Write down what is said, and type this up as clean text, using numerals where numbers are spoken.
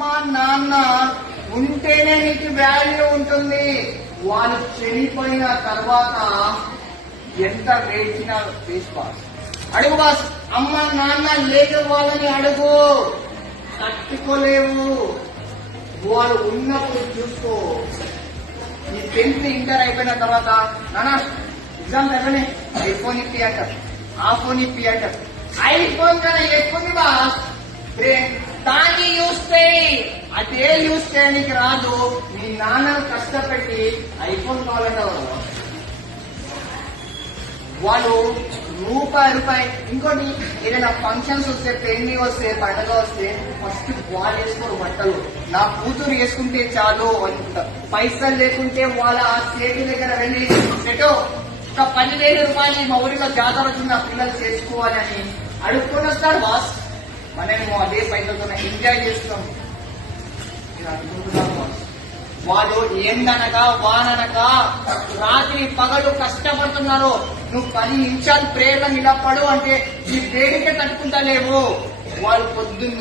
అమ్మ నాన్న ఉంటేనే నీకు వాల్యూ ఉంటుంది. వాళ్ళు చనిపోయిన తర్వాత ఎంత వేచిన ఫేస్ పాస్ అడుగు బాస్. అమ్మ నాన్న లేదు వాళ్ళని అడుగు, తట్టుకోలేవు. వాళ్ళు ఉన్నప్పుడు చూసుకో. ఈ 10th ఇంటర్ అయిపోయిన తర్వాత నాన్న ఎగ్జామ్స్ అయిపోయినాయి, ఐఫోన్ ఇప్పి అంటారు, ఆ ఫోన్ ఇప్పి అంటారు. ఐఫోన్ కన్నా ఎక్కువ బాస్, దాన్ని యూజ్ చేయి. అదే యూజ్ చేయడానికి రాదు. మీ నాన్నను కష్టపెట్టి ఐఫోన్ కావాలంటారు వాళ్ళు. రూపాయి ఇంకోటి ఏదైనా ఫంక్షన్స్ వస్తే, పెళ్లి వస్తే, పండుగ వస్తే ఫస్ట్ వాళ్ళు వేసుకోరు బట్టలు. నా కూతురు వేసుకుంటే చాలు అనుకుంటారు. పైసలు లేకుంటే వాళ్ళ ఆ చేతి దగ్గర వెళ్ళి సెటో ఒక 10,000 రూపాయలు మా ఊరిలో జాతర వచ్చిన పిల్లలు చేసుకోవాలని అడుక్కొని వస్తాడు బాస్. మనము అదే పైసలతో ఎంజాయ్ చేస్తాం అనుకుంటున్నాం బాస్. వాళ్ళు ఎండనగా వాననగా రాత్రి పగలు కష్టపడుతున్నారు. నువ్వు 10 నిమిషాలు ప్రేరణ నిలబడు అంటే ఈ వేడికే తట్టుకుంటలేవు. వాళ్ళు పొద్దున్న